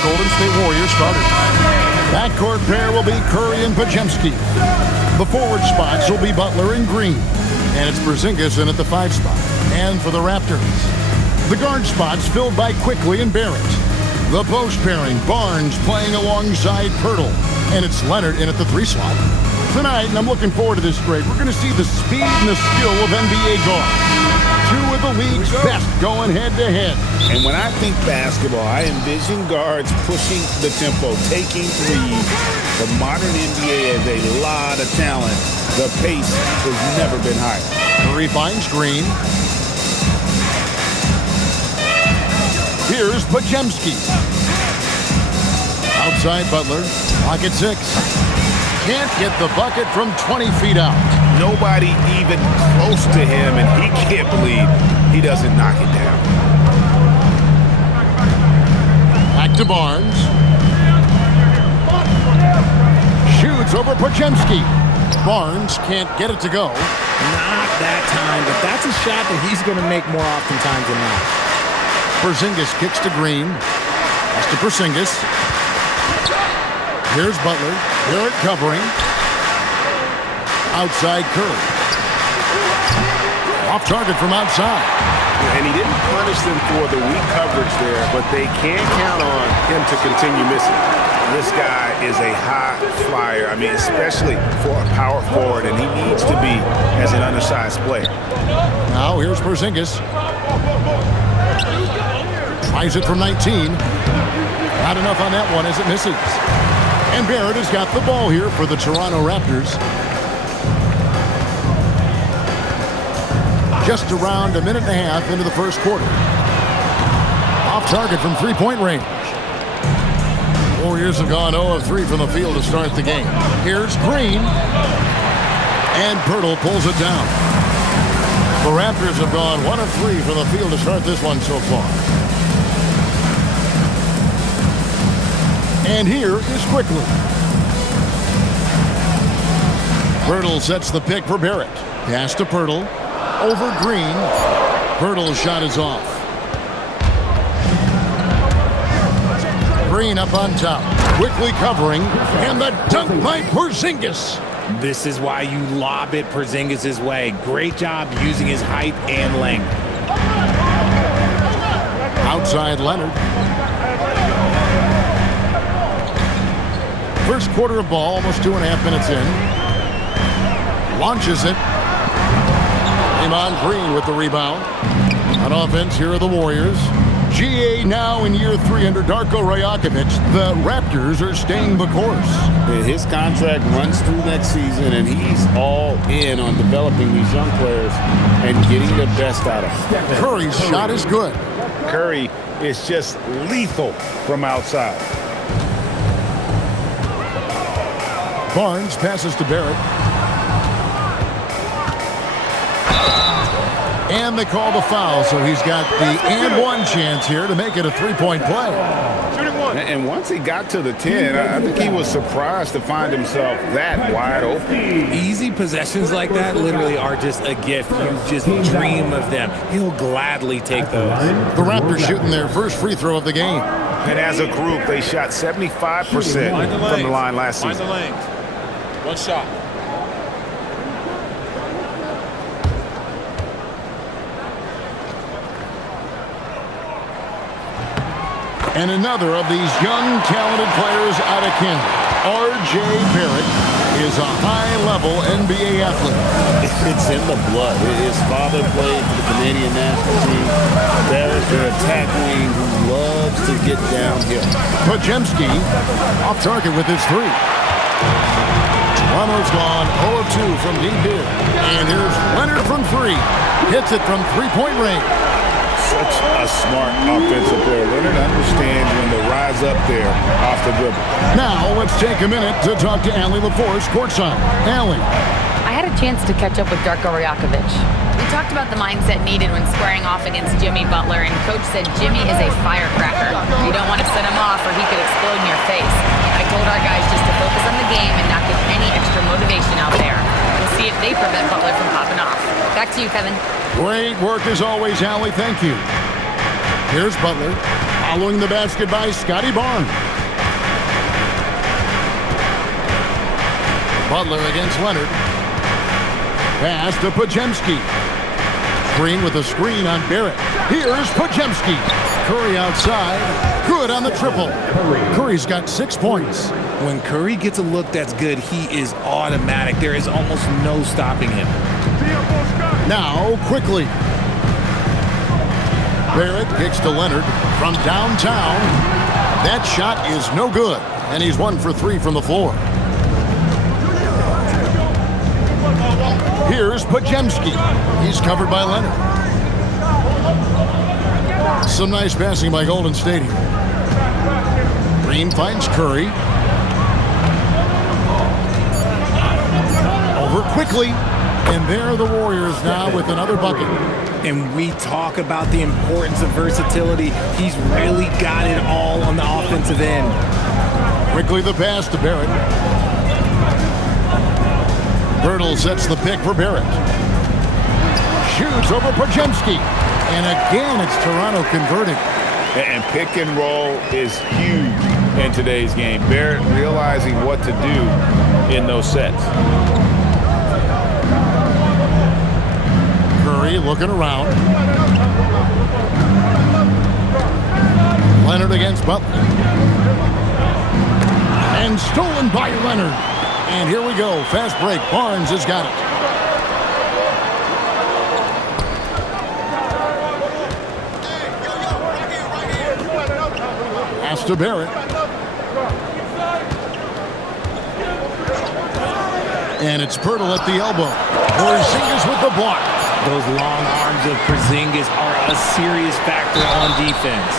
the Golden State Warriors starters. Backcourt pair will be Curry and Podziemski. The forward spots will be Butler and Green. And it's Porzingis in at the 5 spot. And for the Raptors, the guard spots filled by Quickly and Barrett. The post pairing, Barnes playing alongside Pirtle. And it's Leonard in at the 3 slot. Tonight, and I'm looking forward to this trade, we're going to see the speed and the skill of NBA guards. 2 of the league's best going head-to-head. And when I think basketball, I envision guards pushing the tempo, taking lead. The modern NBA has a lot of talent. The pace has never been higher. Curry finds Green. Here's Podziemski. Outside Butler. Pocket 6. Can't get the bucket from 20 feet out. Nobody even close to him, and he can't believe he doesn't knock it down. Back to Barnes. Shoots over Podziemski. Barnes can't get it to go. Not that time, but that's a shot that he's going to make more oftentimes than not. Porzingis kicks to Green. Pass to Porzingis. Here's Butler. Barrett covering. Outside Curry. Off target from outside. And he didn't punish them for the weak coverage there, but they can't count on him to continue missing. This guy is a high flyer. I mean, especially for a power forward, and he needs to be as an undersized player. Now here's Porzingis. Tries it from 19. Not enough on that one as it misses. And Barrett has got the ball here for the Toronto Raptors. Just around a minute and a half into the first quarter. Off target from three-point range. Warriors have gone 0 of 3 from the field to start the game. Here's Green. And Pirtle pulls it down. The Raptors have gone 1 of 3 from the field to start this one so far. And here is Quickly. Pirtle sets the pick for Barrett. Pass to Pirtle. Over Green. Pirtle's shot is off. Green up on top. Quickly covering. And the dunk by Porzingis. This is why you lob it Porzingis' way. Great job using his height and length. Outside Leonard. First quarter of ball, almost 2.5 minutes in. Launches it. Draymond Green with the rebound. On offense, here are the Warriors. GA now in year 3 under Darko Rajakovic. The Raptors are staying the course. His contract runs through next season, and he's all in on developing these young players and getting the best out of them. Curry's shot is good. Curry is just lethal from outside. Barnes passes to Barrett. And they call the foul, so he's got the and one chance here to make it a 3-point play. And once he got to the 10, I think he was surprised to find himself that wide open. Easy possessions like that literally are just a gift. You just dream of them. He'll gladly take those. The Raptors shooting their first free throw of the game. And as a group, they shot 75% from the line last season. One shot. And another of these young, talented players out of Canada. R.J. Barrett is a high-level NBA athlete. It's in the blood. His father played for the Canadian national team. Barrett, their attack wing, who loves to get downhill. Podziemski off target with his 3. Toronto's gone 0 of 2 from deep here. And here's Leonard from 3. Hits it from three-point range. Such a smart offensive player. Leonard understands when to rise up there off the dribble. Now let's take a minute to talk to Allie LaForce courtside. Allie. I had a chance to catch up with Darko Rajakovic. We talked about the mindset needed when squaring off against Jimmy Butler, and Coach said Jimmy is a firecracker. You don't want to set him off or he could explode in your face. I told our guys just to focus on the game and not give any extra motivation out there. We'll see if they prevent Butler from popping off. Back to you, Kevin. Great work as always, Allie. Thank you. Here's Butler. Following the basket by Scotty Barnes. Butler against Leonard. Pass to Pajemski. Green with a screen on Barrett. Here's Pajemski. Curry outside. Good on the triple. Curry's got 6 points. When Curry gets a look that's good, he is automatic. There is almost no stopping him. Now, quickly. Barrett kicks to Leonard from downtown. That shot is no good, and he's 1 for 3 from the floor. Here's Pajemski. He's covered by Leonard. Some nice passing by Golden State here. Green finds Curry. Over quickly. And there are the Warriors now with another bucket. And we talk about the importance of versatility. He's really got it all on the offensive end. Quickly the pass to Barrett. Birtle sets the pick for Barrett. Shoots over Pajemski. And again, it's Toronto converting. And pick and roll is huge in today's game. Barrett realizing what to do in those sets. Curry looking around. Leonard against Butler. And stolen by Leonard. And here we go. Fast break. Barnes has got it. Pass to Barrett. And it's Pirtle at the elbow. Porzingis with the block. Those long arms of Porzingis are a serious factor on defense.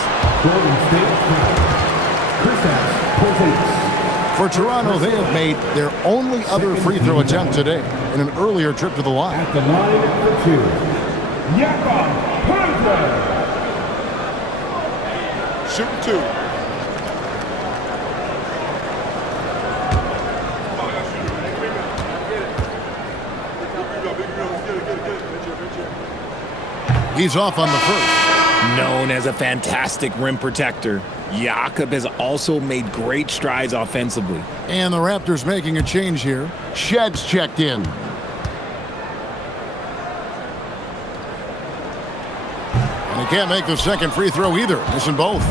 For Toronto, they have made their only other free throw attempt today in an earlier trip to the line. At the line for 2, Jakob Poeltl. Shoot 2. He's off on the first. Known as a fantastic rim protector, Jakob has also made great strides offensively. And the Raptors making a change here. Shed's checked in. And he can't make the second free throw either. Missing both.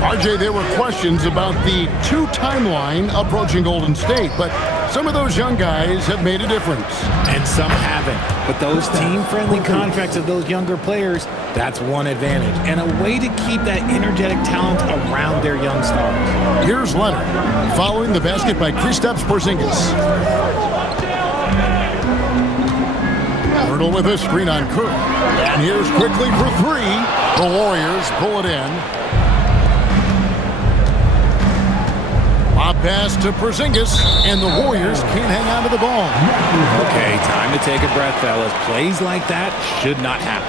RJ, there were questions about the 2 timeline approaching Golden State, but some of those young guys have made a difference. And some haven't. But those team-friendly contracts of those younger players, that's one advantage. And a way to keep that energetic talent around their young stars. Here's Leonard, following the basket by Kristaps Porzingis. Pirtle with a screen on Curry. And here's quickly for 3. The Warriors pull it in. A pass to Porzingis, and the Warriors can't hang on to the ball. Okay, time to take a breath, fellas. Plays like that should not happen.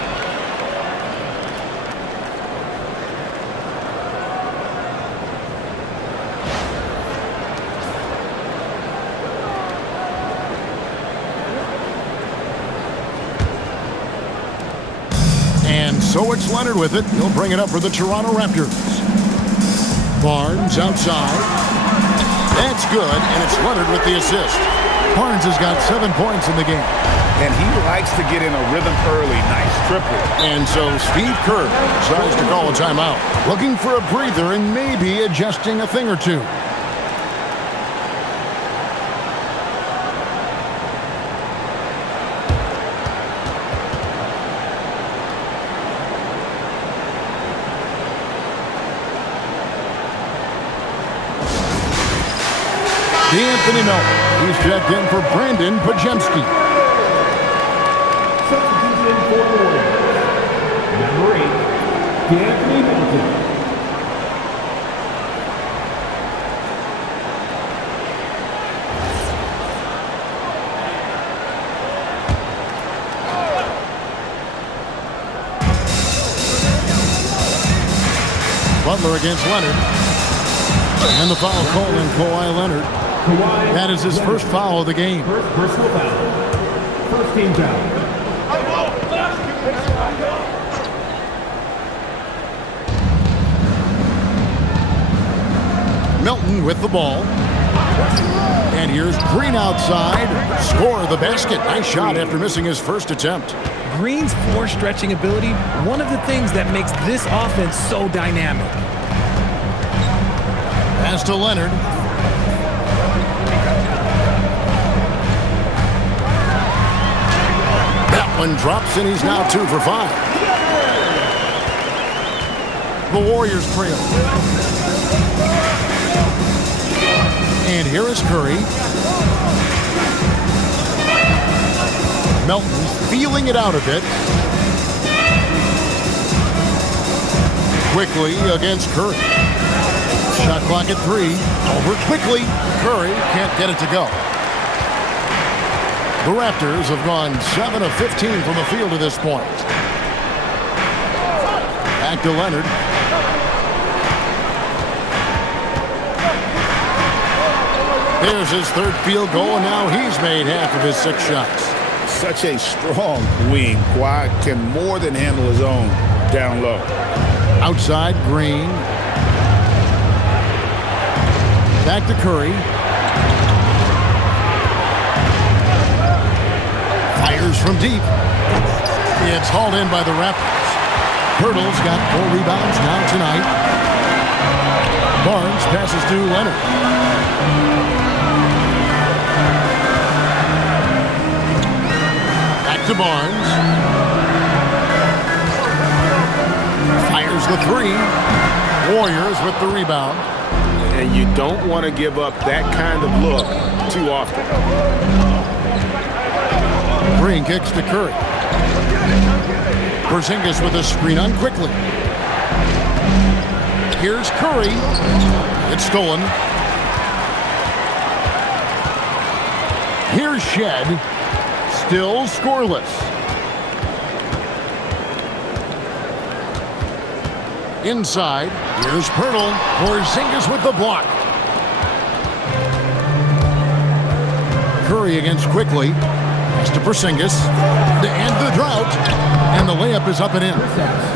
And so it's Leonard with it. He'll bring it up for the Toronto Raptors. Barnes outside. That's good, and it's Leonard with the assist. Barnes has got 7 points in the game. And he likes to get in a rhythm early. Nice triple. And so Steve Kerr decides to call a timeout. Looking for a breather and maybe adjusting a thing or two. Anthony Melton. He's checked in for Brandon Pajemski. Substitution for the Warriors. Number 8, Anthony Melton. Butler against Leonard. And the foul called on Kawhi Leonard. That is his first foul of the game. First personal foul. First team foul. Milton with the ball. And here's Green outside. Score the basket. Nice shot after missing his first attempt. Green's floor stretching ability, one of the things that makes this offense so dynamic. Pass to Leonard. That one drops, and he's now 2 for 5. The Warriors trail. And here is Curry. Melton feeling it out a bit. Quickly against Curry. Shot clock at 3. Over quickly. Curry can't get it to go. The Raptors have gone 7 of 15 from the field at this point. Back to Leonard. There's his third field goal, and now he's made half of his 6 shots. Such a strong wing. Kawhi can more than handle his own down low. Outside, Green. Back to Curry. Fires from deep. It's hauled in by the Raptors. Pirtle's got 4 rebounds now tonight. Barnes passes to Leonard. To Barnes. Fires the 3. Warriors with the rebound. And you don't want to give up that kind of look too often. Green kicks to Curry. Porzingis with a screen on quickly. Here's Curry. It's stolen. Here's Shed. Still scoreless. Inside, here's Pirtle. Porzingis with the block. Curry against quickly. Pass to Porzingis to end the drought. And the layup is up and in.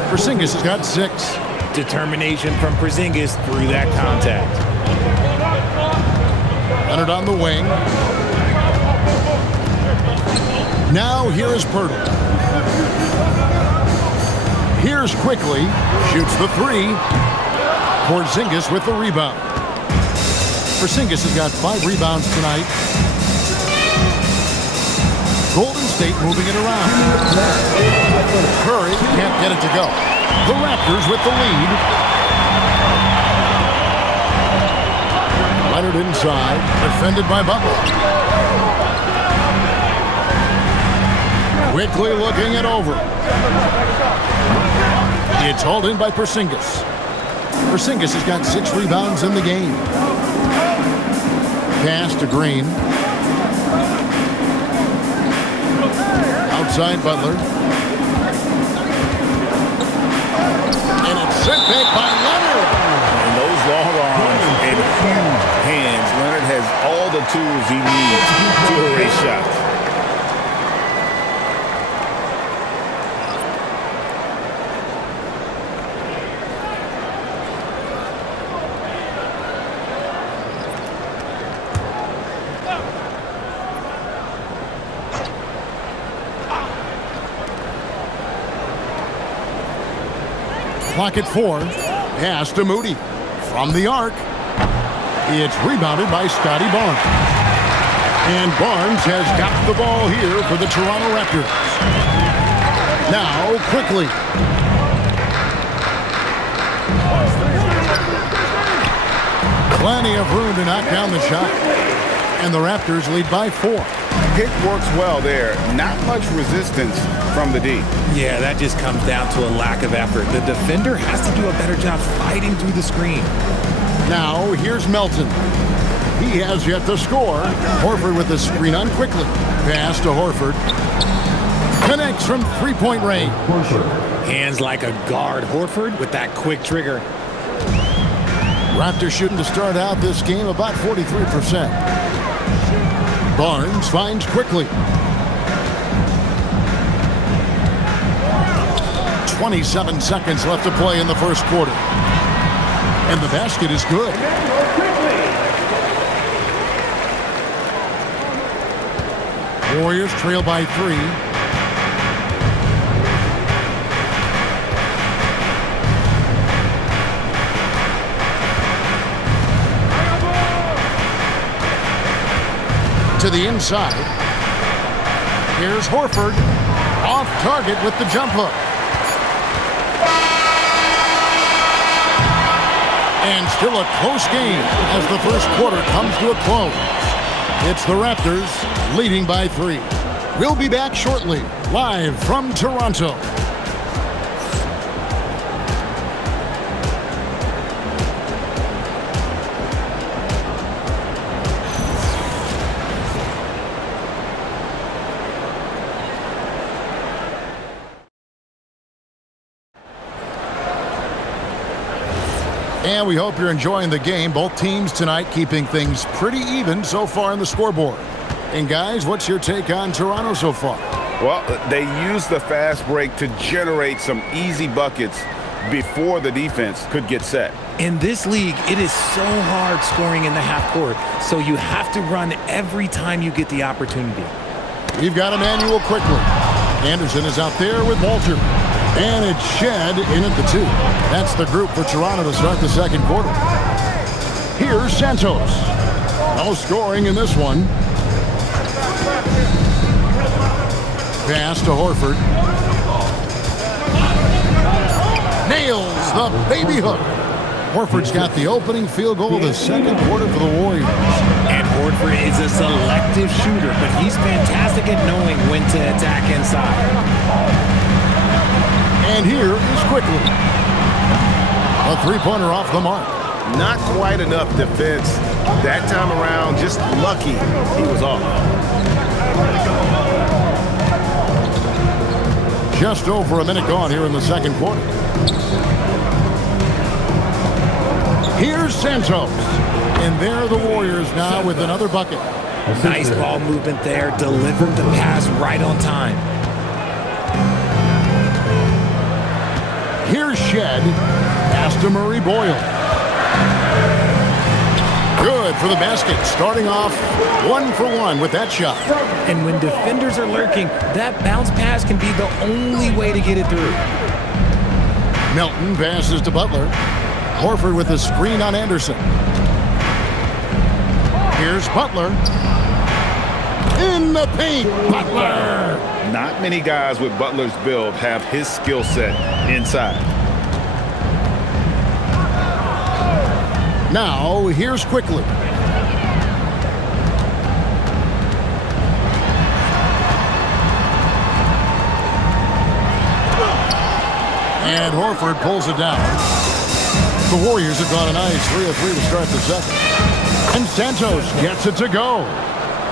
Porzingis has got 6. Determination from Porzingis through that contact. Leonard on the wing. Now here is Pirtle. Here's quickly. Shoots the 3. Porzingis with the rebound. Porzingis has got 5 rebounds tonight. Golden State moving it around. Curry can't get it to go. The Raptors with the lead. Leonard inside. Defended by Butler. Quickly looking it over. It's hauled in by Porzingis. Porzingis has got 6 rebounds in the game. Pass to Green. Outside Butler. And it's sent back by Leonard. And those long arms and huge hands. Leonard has all the tools he needs to erase shots. Clock at 4. Pass to Moody. From the arc. It's rebounded by Scotty Barnes. And Barnes has got the ball here for the Toronto Raptors. Now, quickly. Plenty of room to knock down the shot. And the Raptors lead by 4. Pick works well there. Not much resistance from the D. Yeah, that just comes down to a lack of effort. The defender has to do a better job fighting through the screen. Now, here's Melton. He has yet to score. Horford with the screen on quickly. Pass to Horford. Connects from 3-point range. Hands like a guard. Horford with that quick trigger. Raptors shooting to start out this game about 43%. Barnes finds quickly. 27 seconds left to play in the first quarter. And the basket is good. Warriors trail by 3. To the inside. Here's Horford. Off target with the jump hook. And still a close game as the first quarter comes to a close. It's the Raptors leading by 3. We'll be back shortly, live from Toronto. And we hope you're enjoying the game. Both teams tonight keeping things pretty even so far in the scoreboard. And guys, what's your take on Toronto so far? Well, they used the fast break to generate some easy buckets before the defense could get set. In this league, it is so hard scoring in the half court, so you have to run every time you get the opportunity. We've got Emmanuel quickly. Anderson is out there with Walter. And it's Shed in at the 2. That's the group for Toronto to start the second quarter. Here's Santos. No scoring in this one. Pass to Horford. Nails the baby hook. Horford's got the opening field goal of the second quarter for the Warriors. And Horford is a selective shooter, but he's fantastic at knowing when to attack inside. And here is quickly. A three-pointer off the mark. Not quite enough defense. That time around, just lucky he was off. Just over a minute gone here in the second quarter. Here's Santos. And there are the Warriors now with another bucket. Nice ball movement there. Delivered the pass right on time. Here's Shed. Pass to Murray Boyle. Good for the basket. Starting off 1 for 1 with that shot. And when defenders are lurking, that bounce pass can be the only way to get it through. Melton passes to Butler. Horford with a screen on Anderson. Here's Butler. In the paint, Butler! Not many guys with Butler's build have his skill set inside. Now, here's quickly. And Horford pulls it down. The Warriors have gone a nice 3 of 3 to start the second. And Santos gets it to go.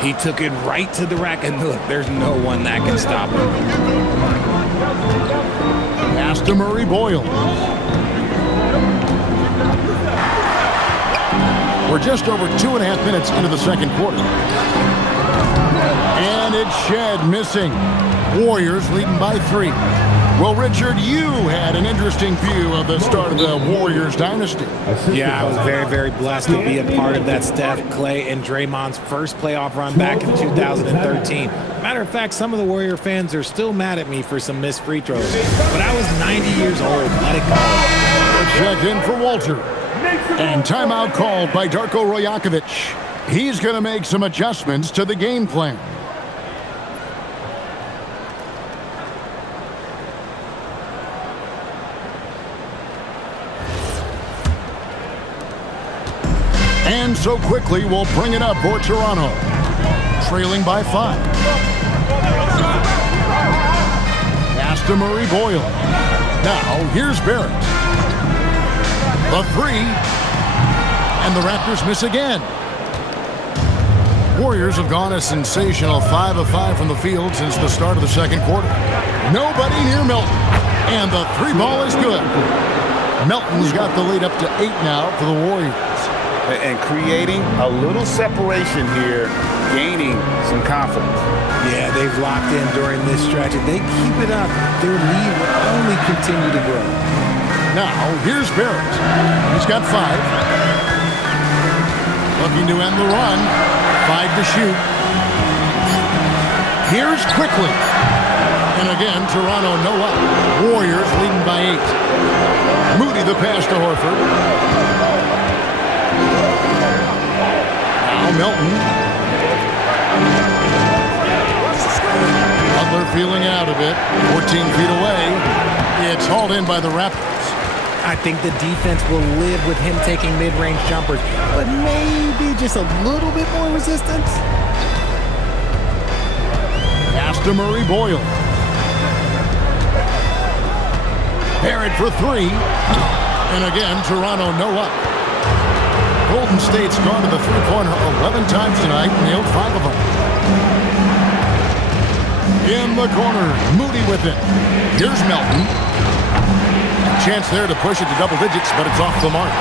He took it right to the rack, and look, there's no one that can stop him. Pass to Murray Boyle. We're just over 2.5 minutes into the second quarter. And it's Shed missing. Warriors leading by 3. Well, Richard, you had an interesting view of the start of the Warriors dynasty. Yeah, I was very, very blessed to be a part of that Steph, Clay, and Draymond's first playoff run back in 2013. Matter of fact, some of the Warrior fans are still mad at me for some missed free throws. But I was 90 years old. Let it go. Check in for Walter. And timeout called by Darko Rajakovic. He's going to make some adjustments to the game plan. And so quickly, we'll bring it up for Toronto. Trailing by 5. Pass to Murray Boyle. Now, here's Barrett. The 3. And the Raptors miss again. Warriors have gone a sensational 5 of 5 from the field since the start of the second quarter. Nobody near Melton. And the 3 ball is good. Melton's got the lead up to 8 now for the Warriors. And creating a little separation here, gaining some confidence. Yeah, they've locked in during this stretch. If they keep it up, their lead will only continue to grow. Now, here's Barrett. He's got 5. Looking to end the run. 5 to shoot. Here's quickly. And again, Toronto no up. Warriors leading by 8. Moody the pass to Horford. Now Melton. Butler feeling out a bit. 14 feet away. It's hauled in by the Raptors. I think the defense will live with him taking mid-range jumpers, but maybe just a little bit more resistance. Pass to Murray Boyle. Barrett for 3. And again, Toronto no up. Golden State's gone to the three-pointer 11 times tonight, nailed 5 of them. In the corner, Moody with it. Here's Melton. Chance there to push it to double digits, but it's off the mark.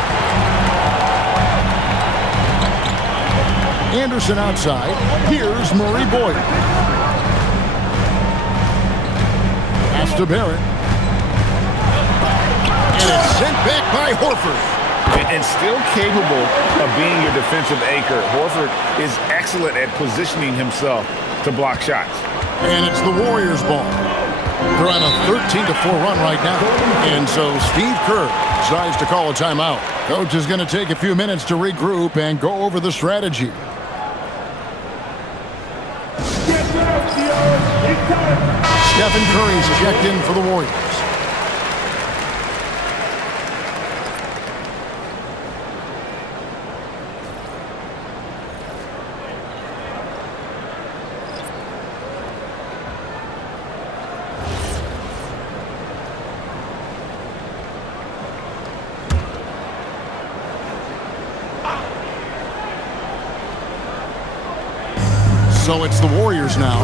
Anderson outside. Here's Murray Boyle. Pass to Barrett. And it's sent back by Horford. And still capable of being your defensive anchor. Horford is excellent at positioning himself to block shots. And it's the Warriors' ball. They're on a 13-4 run right now. And so Steve Kerr decides to call a timeout. Coach is going to take a few minutes to regroup and go over the strategy. Stephen Curry's checked in for the Warriors. So it's the Warriors now.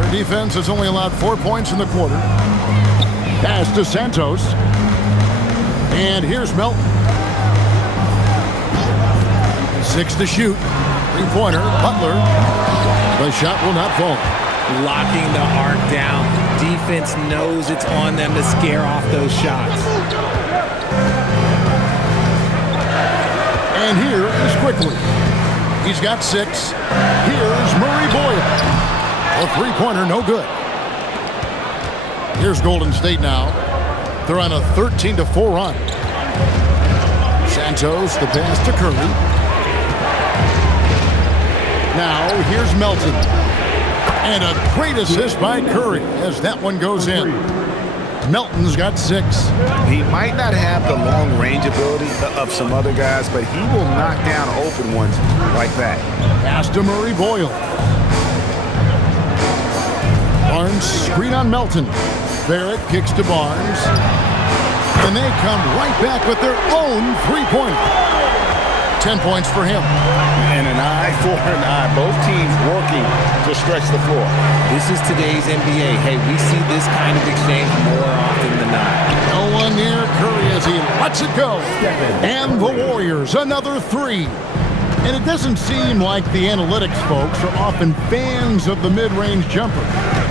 Their defense has only allowed 4 points in the quarter. Pass to Santos. And here's Melton. 6 to shoot. Three-pointer, Butler. The shot will not fall. Locking the arc down. Defense knows it's on them to scare off those shots. And here is quickly. He's got 6. Here's Murray Boyle. A three-pointer, no good. Here's Golden State now. They're on a 13-4 run. Santos, the pass to Curry. Now, here's Melton. And a great assist by Curry as that one goes in. Melton's got 6. He might not have the long range ability of some other guys, but he will knock down open ones like that. Pass to Murray Boyle. Barnes screen on Melton. Barrett kicks to Barnes. And they come right back with their own three-pointer. 10 points for him. And an eye for an eye. Both teams working to stretch the floor. This is today's NBA. Hey, we see this kind of exchange more often than not. No one near Curry as he lets it go. And the Warriors, another 3. And it doesn't seem like the analytics folks are often fans of the mid-range jumper.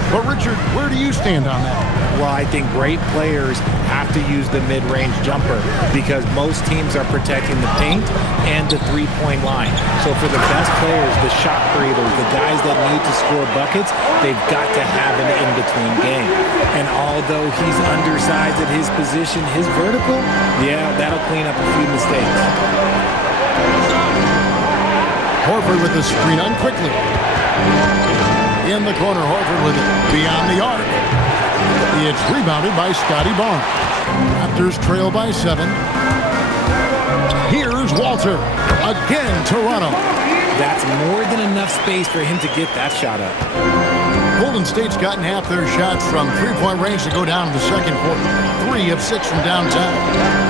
But Richard, where do you stand on that? Well, I think great players have to use the mid-range jumper because most teams are protecting the paint and the three-point line. So for the best players, the shot creators, the guys that need to score buckets, they've got to have an in-between game. And although he's undersized at his position, his vertical, yeah, that'll clean up a few mistakes. Horford with the screen on quickly. In the corner, Horford with it beyond the arc. It's rebounded by Scotty Barnes. Raptors trail by 7. Here's Walter. Again, Toronto. That's more than enough space for him to get that shot up. Golden State's gotten half their shots from three-point range to go down in the second quarter. 3 of 6 from downtown.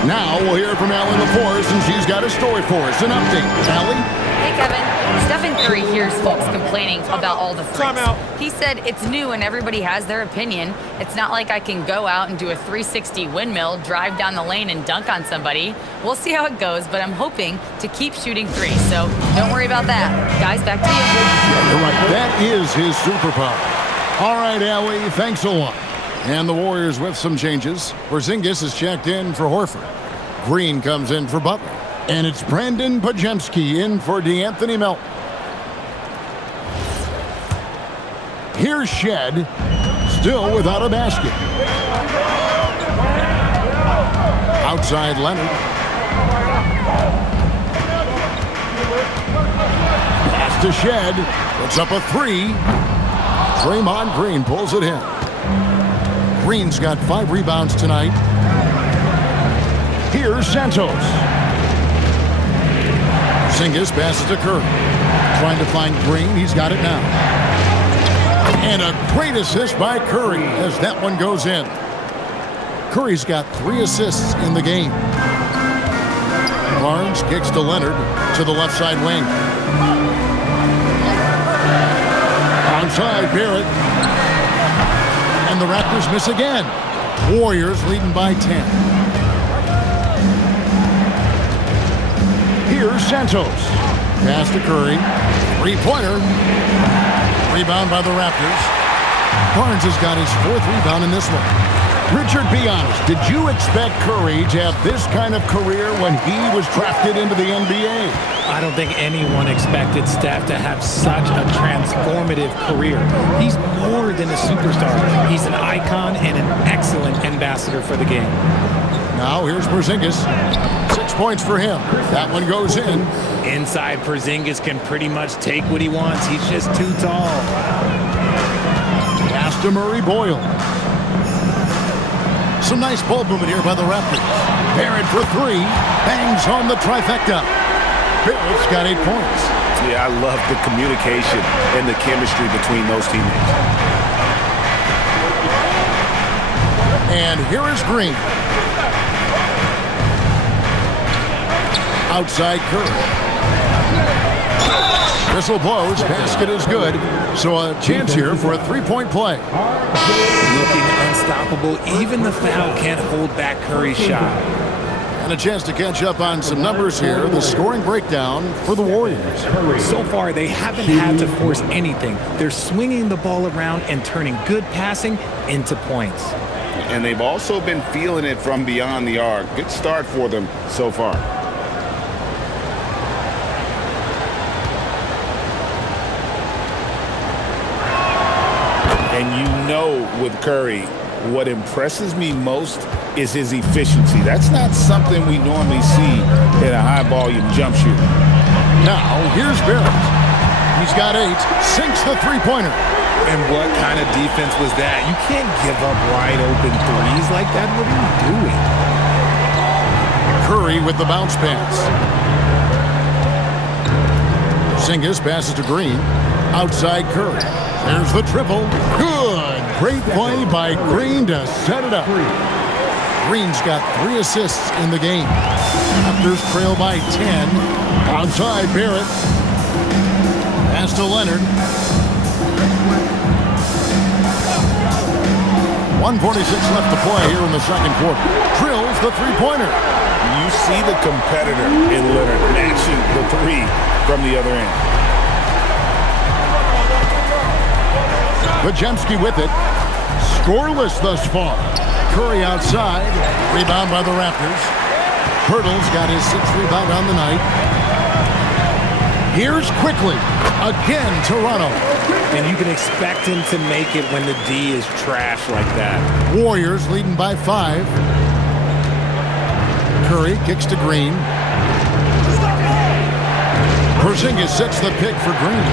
Now we'll hear from Allie LaForest, and she's got a story for us. An update. Allie? Hey, Kevin. Stephen Curry hears folks complaining about all the threes. He said it's new and everybody has their opinion. It's not like I can go out and do a 360 windmill, drive down the lane, and dunk on somebody. We'll see how it goes, but I'm hoping to keep shooting threes, so don't worry about that. Guys, back to you. You're right. That is his superpower. All right, Allie, thanks a lot. And the Warriors with some changes. Porzingis is checked in for Horford. Green comes in for Butler. And it's Brandon Pajemski in for DeAnthony Melton. Here's Shed, still without a basket. Outside Leonard. Pass to Shed. Puts up a three. Draymond Green pulls it in. Green's got 5 rebounds tonight. Here's Santos. Porzingis passes to Curry. Trying to find Green. He's got it now. And a great assist by Curry as that one goes in. Curry's got 3 assists in the game. Barnes kicks to Leonard to the left side wing. Onside Barrett. And the Raptors miss again. Warriors leading by 10. Here's Santos. Pass to Curry. 3-pointer. Rebound by the Raptors. Barnes has got his 4th rebound in this one. Richard, be honest. Did you expect Curry to have this kind of career when he was drafted into the NBA? I don't think anyone expected Steph to have such a transformative career. He's more than a superstar. He's an icon and an excellent ambassador for the game. Now here's Porzingis. 6 points for him. That one goes in. Inside, Porzingis can pretty much take what he wants. He's just too tall. Pass to Murray Boyle. Some nice ball movement here by the Raptors. Barrett for 3. Bangs on the trifecta. Barrett's got 8 points. Yeah, I love the communication and the chemistry between those teammates. And here is Green. Outside Curry. Whistle blows. Basket is good. So a chance here for a 3-point play. Looking unstoppable. Even the foul can't hold back Curry's shot. And a chance to catch up on some numbers here. The scoring breakdown for the Warriors. So far, they haven't had to force anything. They're swinging the ball around and turning good passing into points. And they've also been feeling it from beyond the arc. Good start for them so far. And you know with Curry, what impresses me most is his efficiency. That's not something we normally see in a high-volume jump shooter. Now, here's Barrett. He's got 8. Sinks the 3-pointer. And what kind of defense was that? You can't give up wide open threes like that. What are you doing? Curry with the bounce pass. Porzingis passes to Green. Outside Curry. There's the triple. Good. Great play by Green to set it up. Green's got 3 assists in the game. Raptors trail by 10. Outside Barrett. Pass to Leonard. 1:46 left to play here in the second quarter. Drills the 3-pointer. You see the competitor in Leonard matching the 3 from the other end. Podziemski with it. Scoreless thus far. Curry outside. Rebound by the Raptors. Pirtle's got his 6th rebound on the night. Here's Quickly. Again, Toronto. And you can expect him to make it when the D is trash like that. Warriors leading by 5. Curry kicks to Green. Porzingis sets the pick for Green.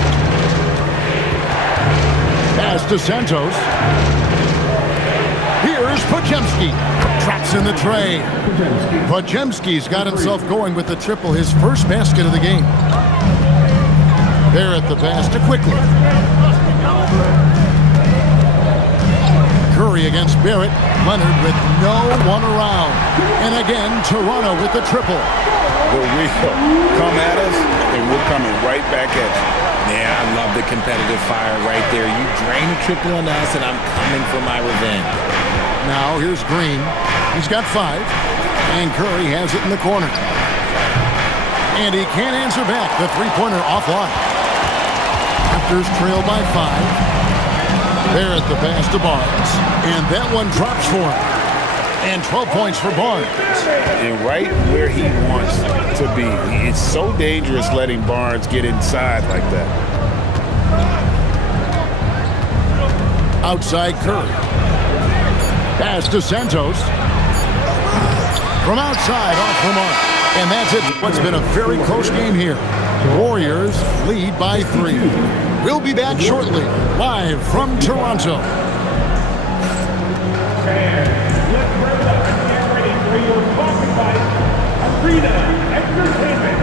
Pass to Santos. Here's Podziemski. Traps in the tray. Podziemski's got himself going with the triple, his first basket of the game. Barrett the pass to Quickly. Curry against Barrett. Leonard with no one around. And again, Toronto with the triple. The real come at us, and we're coming right back at you. Yeah, I love the competitive fire right there. You drain a triple on us, and I'm coming for my revenge. Now here's Green. He's got 5. And Curry has it in the corner. And he can't answer back. The 3-pointer offline. Raptors trail by 5. Barrett the pass to Barnes. And that one drops for him. And 12 points for Barnes. And right where he wants to be. It's so dangerous letting Barnes get inside like that. Outside Curry. Pass to Santos. From outside, off the mark. And that's it. What's been a very close game here. Warriors lead by 3. We'll be back shortly, live from Toronto. Fans, let's roll up and get ready for your coffee fight arena entertainment.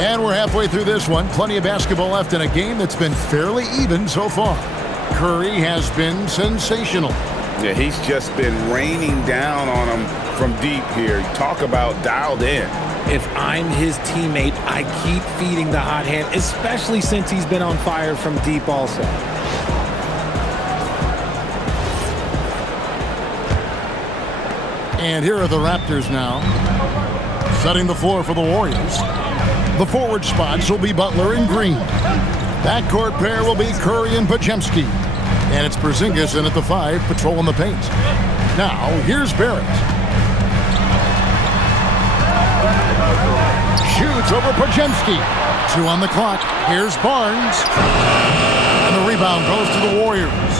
And we're halfway through this one. Plenty of basketball left in a game that's been fairly even so far. Curry has been sensational. Yeah, he's just been raining down on him from deep here. Talk about dialed in. If I'm his teammate, I keep feeding the hot hand, especially since he's been on fire from deep also. And here are the Raptors now, setting the floor for the Warriors. The forward spots will be Butler and Green. Backcourt pair will be Curry and Podziemski. And it's Porzingis in at the 5, patrolling the paint. Now, here's Barrett. Shoots over Podziemski. 2 on the clock. Here's Barnes. And the rebound goes to the Warriors.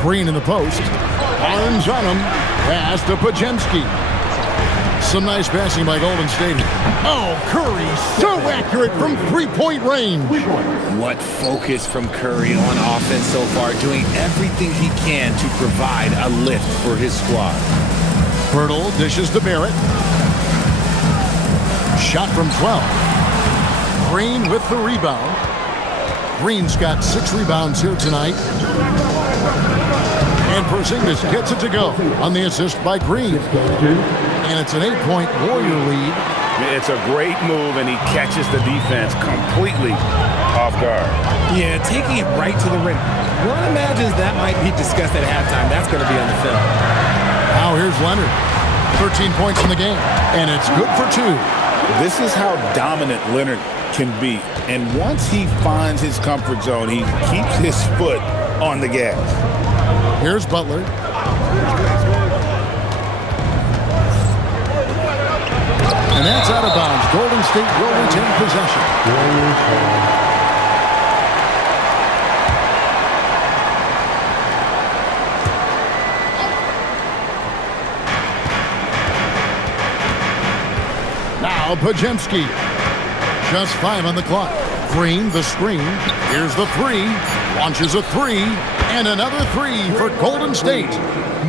Green in the post. Barnes on him. Pass to Podziemski. Some nice passing by Golden State. Oh, Curry, so accurate from three-point range. What focus from Curry on offense so far, doing everything he can to provide a lift for his squad. Bertle dishes to Barrett. Shot from 12. Green with the rebound. Green's got 6 rebounds here tonight. And Porzingis gets it to go on the assist by Green. And it's an 8-point Warrior lead. It's a great move, and he catches the defense completely off guard. Yeah, taking it right to the rim. One imagines that might be discussed at halftime. That's going to be on the film. Now here's Leonard. 13 points in the game, and it's good for 2. This is how dominant Leonard can be. And once he finds his comfort zone, he keeps his foot on the gas. Here's Butler. And that's out of bounds. Golden State will retain possession. Now Podziemski. Just 5 on the clock. Green, the screen. Here's the 3. Launches a 3. And another 3 for Golden State.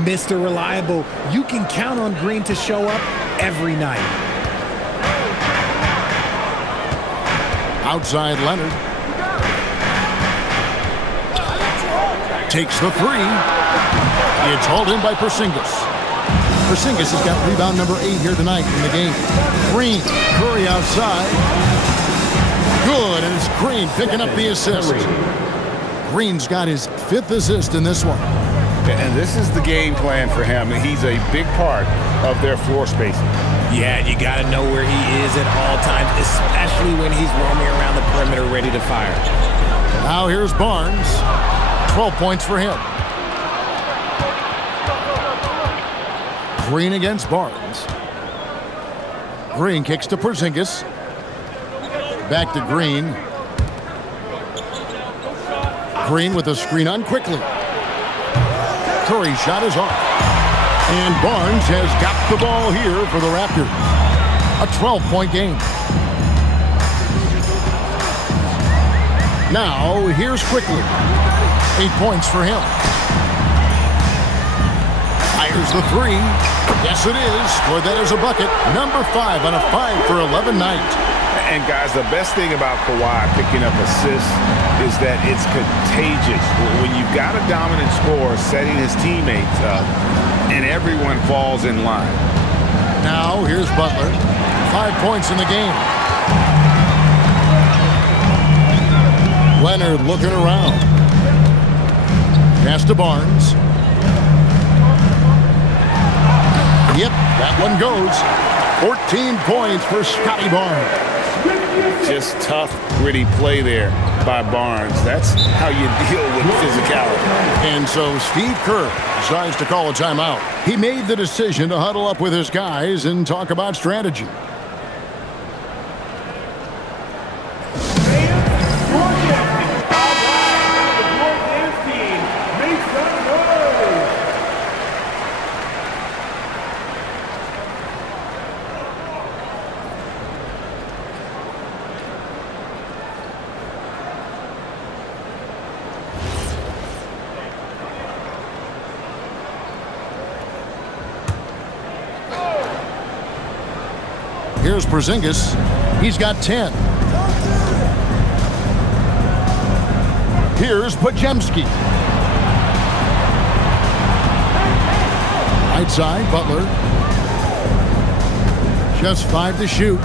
Mr. Reliable, you can count on Green to show up every night. Outside Leonard. Takes the 3. It's hauled in by Porzingis. Porzingis has got rebound number 8 here tonight in the game. Green, Curry outside. Good, and it's Green picking up the assist. Green's got his 5th assist in this one. And this is the game plan for him. He's a big part of their floor spacing. Yeah, you got to know where he is at all times, especially when he's roaming around the perimeter ready to fire. Now here's Barnes. 12 points for him. Green against Barnes. Green kicks to Porzingis. Back to Green. Green with the screen on quickly. Curry's shot is off. And Barnes has got the ball here for the Raptors. A 12-point game. Now, here's Quickly. 8 points for him. Fires the 3. Yes, it is. Scored that as a bucket. Number 5 on a 5 for 11 night. And guys, the best thing about Kawhi picking up assists is that it's contagious. When you've got a dominant scorer setting his teammates up, and everyone falls in line. Now, here's Butler. 5 points in the game. Leonard looking around. Pass to Barnes. Yep, that one goes. 14 points for Scotty Barnes. Just tough, gritty play there by Barnes. That's how you deal with physicality. And so Steve Kerr decides to call a timeout. He made the decision to huddle up with his guys and talk about strategy. Here's Porzingis. He's got 10. Here's Pajemski. Right side, Butler. Just 5 to shoot.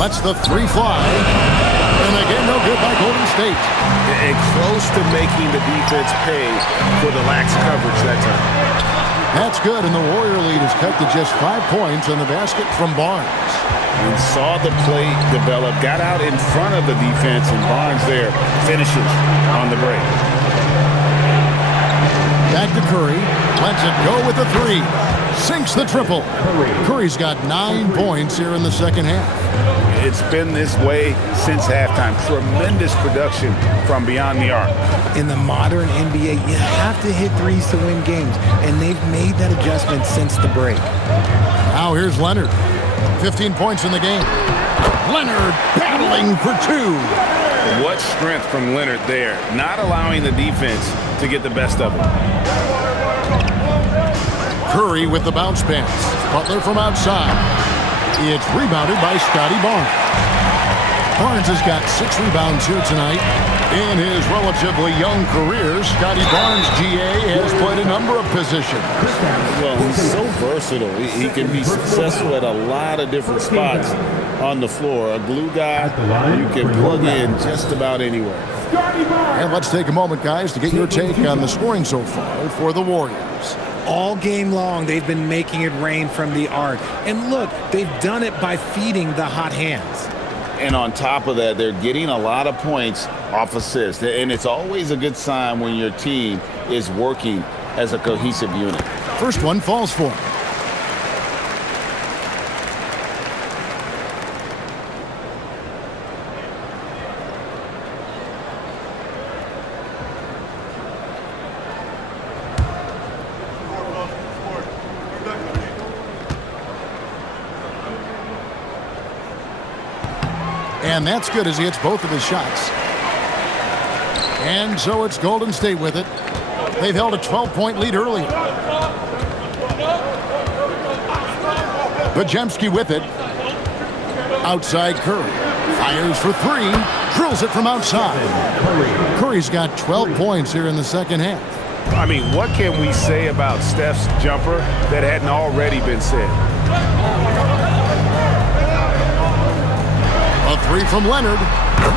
Lets the 3 fly. And again, no good by Golden State. And close to making the defense pay for the lax coverage that time. That's good, and the Warrior lead is cut to just 5 points on the basket from Barnes. And saw the play develop, got out in front of the defense, and Barnes there finishes on the break. Back to Curry, lets it go with the 3. Sinks the triple. Curry's got 9 points here in the second half. It's been this way since halftime. Tremendous production from beyond the arc. In the modern NBA, you have to hit threes to win games, and they've made that adjustment since the break. Now here's Leonard. 15 points in the game. Leonard battling for 2. What strength from Leonard there, not allowing the defense to get the best of him. Curry with the bounce pass. Butler from outside. It's rebounded by Scotty Barnes. Barnes has got 6 rebounds here tonight. In his relatively young career, Scotty Barnes, GA, has played a number of positions. Well, he's so versatile. He can be successful at a lot of different spots on the floor. A glue guy you can plug in just about anywhere. And let's take a moment, guys, to get your take on the scoring so far for the Warriors. All game long, they've been making it rain from the arc. And look, they've done it by feeding the hot hands. And on top of that, they're getting a lot of points off assists. And it's always a good sign when your team is working as a cohesive unit. First one falls for him. And that's good as he hits both of his shots. And so it's Golden State with it. They've held a 12-point lead earlier. Pajemski with it. Outside Curry. Fires for 3. Drills it from outside. Curry's got 12 points here in the second half. I mean, what can we say about Steph's jumper that hadn't already been said? A 3 from Leonard.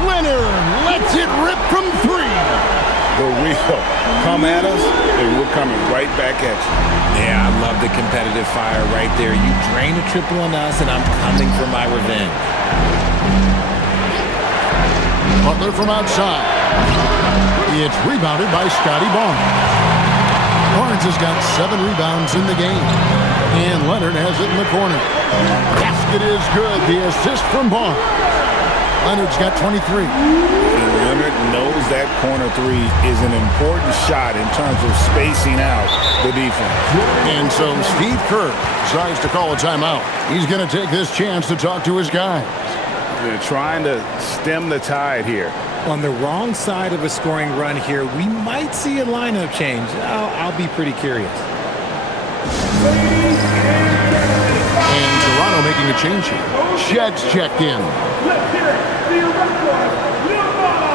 Leonard lets it rip from 3. The real come at us, and we're coming right back at you. Yeah, I love the competitive fire right there. You drain a triple on us, and I'm coming for my revenge. Butler from outside. It's rebounded by Scotty Barnes. Barnes has got 7 rebounds in the game. And Leonard has it in the corner. Basket is good. The assist from Barnes. Leonard's got 23. And Leonard knows that corner 3 is an important shot in terms of spacing out the defense. And so Steve Kerr decides to call a timeout. He's going to take this chance to talk to his guys. They're trying to stem the tide here. On the wrong side of a scoring run here, we might see a lineup change. I'll be pretty curious. And Toronto Toronto making a change here. Shed's checked in. Let's hear it for your Raptors, Nevada.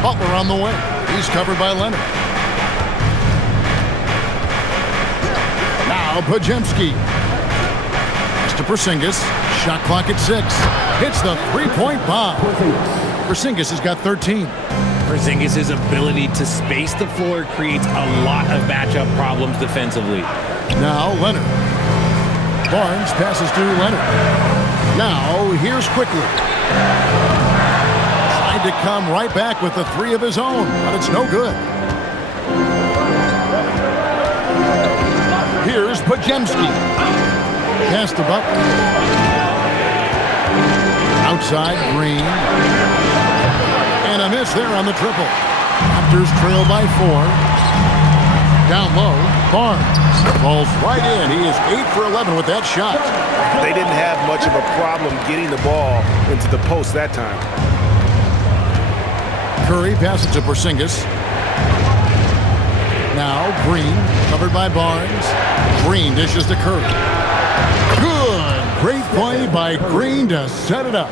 Butler on the wing. He's covered by Leonard. Now Pajemski. Pass to Porzingis. Shot clock at 6. Hits the three-point bomb. Porzingis has got 13. Porzingis' ability to space the floor creates a lot of matchup problems defensively. Now Leonard. Barnes passes to Leonard. Now here's Quickly. Tried to come right back with the 3 of his own, but it's no good. Here's Pajemski. Pass to Butler. Outside Green. And a miss there on the triple. Raptors trail by 4. Down low, Barnes falls right in. He is 8 for 11 with that shot. They didn't have much of a problem getting the ball into the post that time. Curry passes to Porzingis. Now Green, covered by Barnes. Green dishes to Curry. Good. Great play by Green to set it up.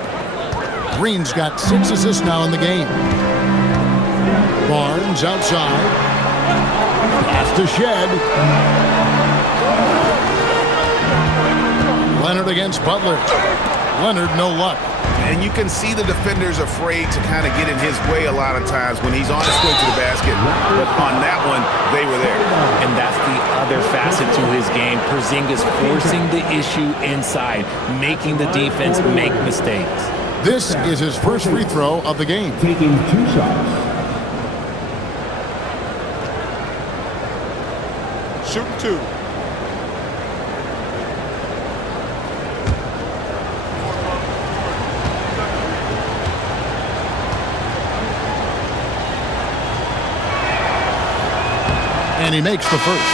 Green's got 6 assists now in the game. Barnes outside. Pass to Shed. Leonard against Butler. Leonard, no luck. And you can see the defenders afraid to kind of get in his way a lot of times when he's on his way to the basket. But on that one, they were there. And that's the other facet to his game. Porzingis forcing the issue inside, making the defense make mistakes. This is his first free throw of the game. Taking 2 shots. Shooting 2. And he makes the first.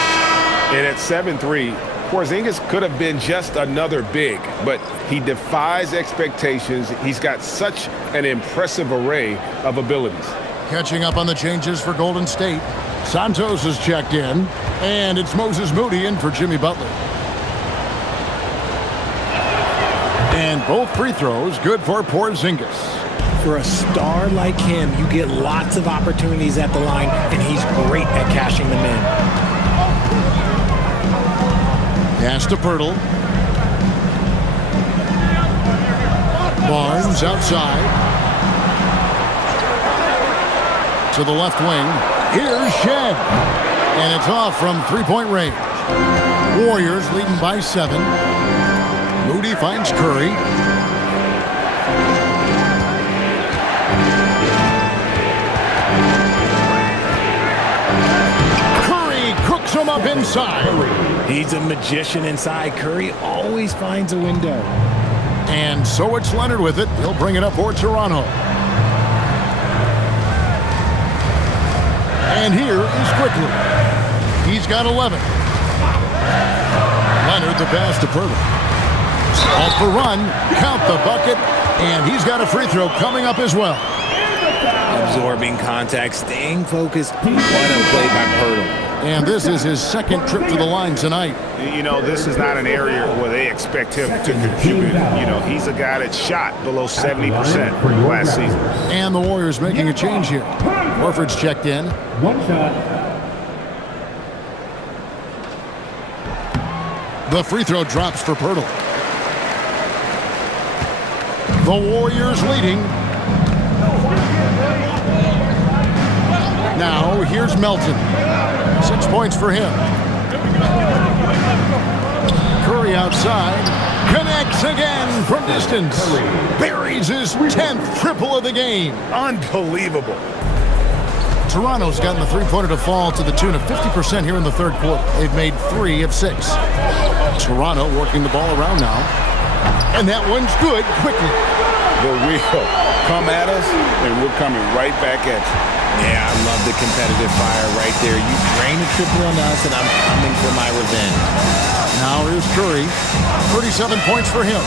And at 7-3, Porzingis could have been just another big, but he defies expectations. He's got such an impressive array of abilities. Catching up on the changes for Golden State. Santos is checked in, and it's Moses Moody in for Jimmy Butler. And both free throws good for Porzingis. For a star like him, you get lots of opportunities at the line, and he's great at cashing them in. Pass to Pirtle. Barnes outside. To the left wing. Here's Shed. And it's off from three-point range. Warriors leading by 7. Moody finds Curry. Curry cooks him up inside. He's a magician inside. Curry always finds a window. And so it's Leonard with it. He'll bring it up for Toronto. And here is Quickly. He's got 11. Leonard the pass to Pirtle. Off the run, count the bucket, and he's got a free throw coming up as well. Absorbing contact, staying focused. What a play by Pirtle. And this is his second trip to the line tonight. You know, this is not an area where they expect him to contribute. You know, he's a guy that shot below 70% last season. And the Warriors making a change here. Horford's checked in. 1 shot. The free throw drops for Pirtle. The Warriors leading. Now here's Melton. 6 points for him. Curry outside. Connects again from distance. Buries his 10th triple of the game. Unbelievable. Toronto's gotten the three-pointer to fall to the tune of 50% here in the third quarter. They've made 3 of 6. Toronto working the ball around now. And that one's good quickly. the real. Come at us, and we're coming right back at you. Yeah, I love the competitive fire right there. You drain a triple on us, and I'm coming for my revenge. Now here's Curry. 37 points for him.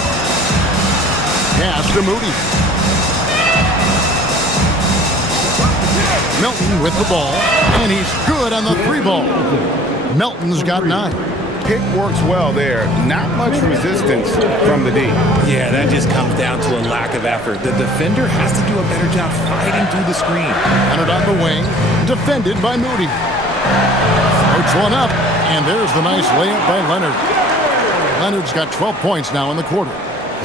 Pass to Moody. Melton with the ball, and he's good on the 3-ball. Melton's got 9. Pick works well there. Not much resistance from the D. Yeah, that just comes down to a lack of effort. The defender has to do a better job fighting through the screen. Leonard on the wing, defended by Moody. Floats one up, and there's the nice layup by Leonard. Leonard's got 12 points now in the quarter.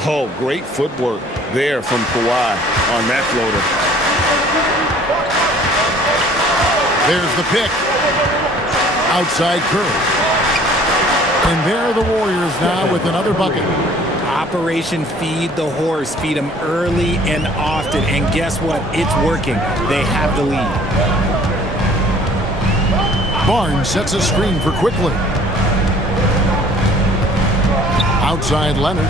Oh, great footwork there from Kawhi on that floater. There's the pick. Outside Curry. And there are the Warriors now with another bucket. Operation Feed the Horse. Feed them early and often. And guess what? It's working. They have the lead. Barnes sets a screen for Quickly. Outside Leonard.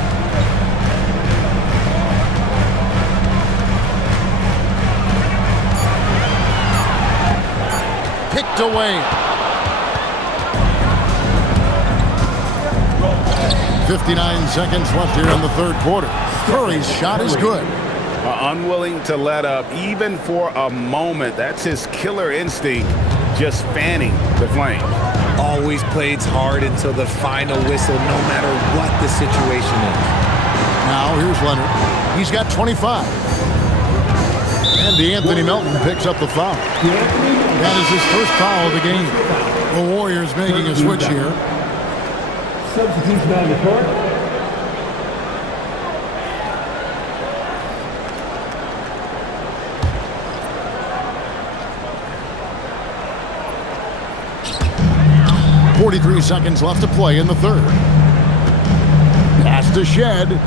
Picked away. 59 seconds left here in the third quarter. Curry's shot is good. Unwilling to let up even for a moment. That's his killer instinct, just fanning the flame. Always plays hard until the final whistle, no matter what the situation is. Now here's Leonard. He's got 25. And DeAnthony Melton picks up the foul. That is his first foul of the game. The Warriors making a switch here. Substitution on the court. .43 seconds left to play in the third. Pass to Shed.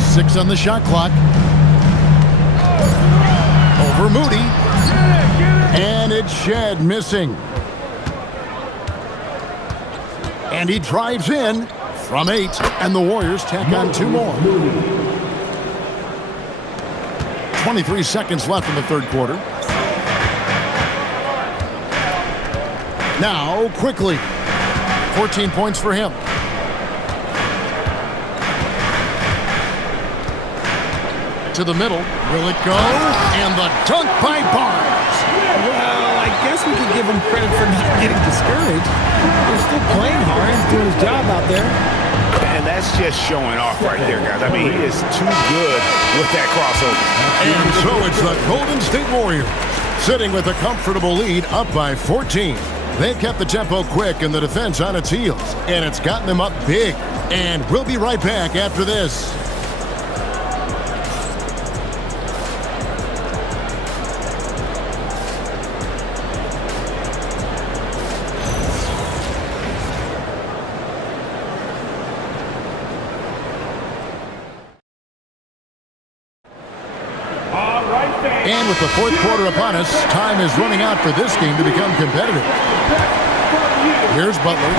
6 on the shot clock. Over Moody. And it's Shed missing. And he drives in from 8, and the Warriors tack on 2 more. 23 seconds left in the third quarter. Now, Quickly. 14 points for him. To the middle. Will it go? And the dunk by Barnes. Well, I guess we could give him credit for not getting discouraged. They're still playing hard. He's doing his job out there. And that's just showing off right there, guys. I mean, he is too good with that crossover. And so it's the Golden State Warriors sitting with a comfortable lead up by 14. They've kept the tempo quick and the defense on its heels, and it's gotten them up big. And we'll be right back after this. And with the fourth quarter upon us, time is running out for this game to become competitive. Here's Butler.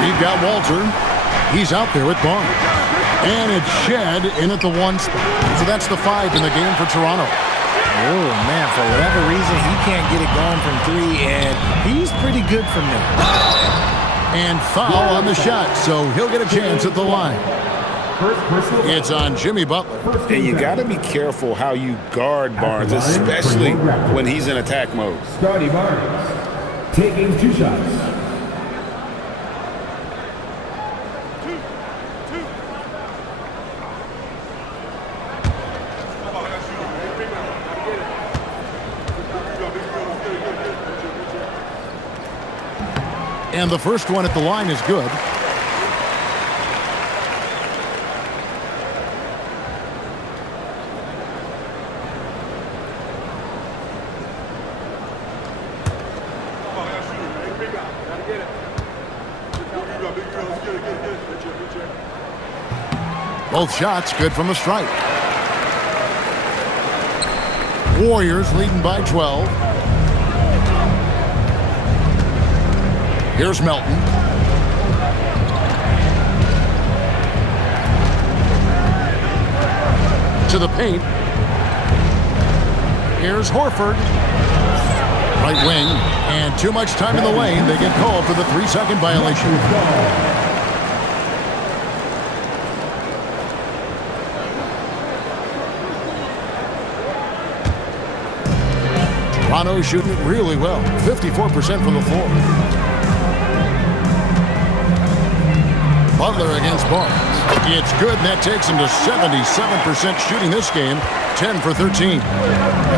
We've got Walter. He's out there with Barnes. And it's Shed in at the 1 spot. So that's the 5 in the game for Toronto. Oh, man, for whatever reason, he can't get it going from 3, and he's pretty good from there. And foul on the shot, so he'll get a chance at the line. It's on Jimmy Butler. And you got to be careful how you guard Barnes, especially when he's in attack mode. Scotty Barnes taking 2 shots. And the first one at the line is good. Both shots good from the stripe. Warriors leading by 12. Here's Melton. To the paint. Here's Horford. Right wing. And too much time in the lane. They get called for the 3-second violation. Toronto shooting it really well. 54% from the floor. Butler against Barnes. It's good, and that takes him to 77% shooting this game. 10 for 13.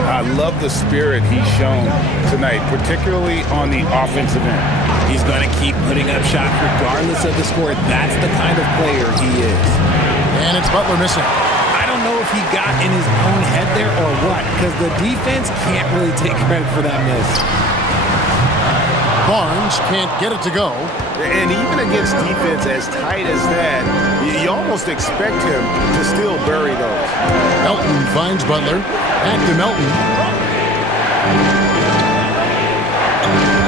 I love the spirit he's shown tonight, particularly on the offensive end. He's going to keep putting up shots regardless of the score. That's the kind of player he is. And it's Butler missing. I don't know if he got in his own head there or what, because the defense can't really take credit for that miss. Barnes can't get it to go. And even against defense as tight as that, you almost expect him to still bury those. Melton finds Butler. Back to Melton.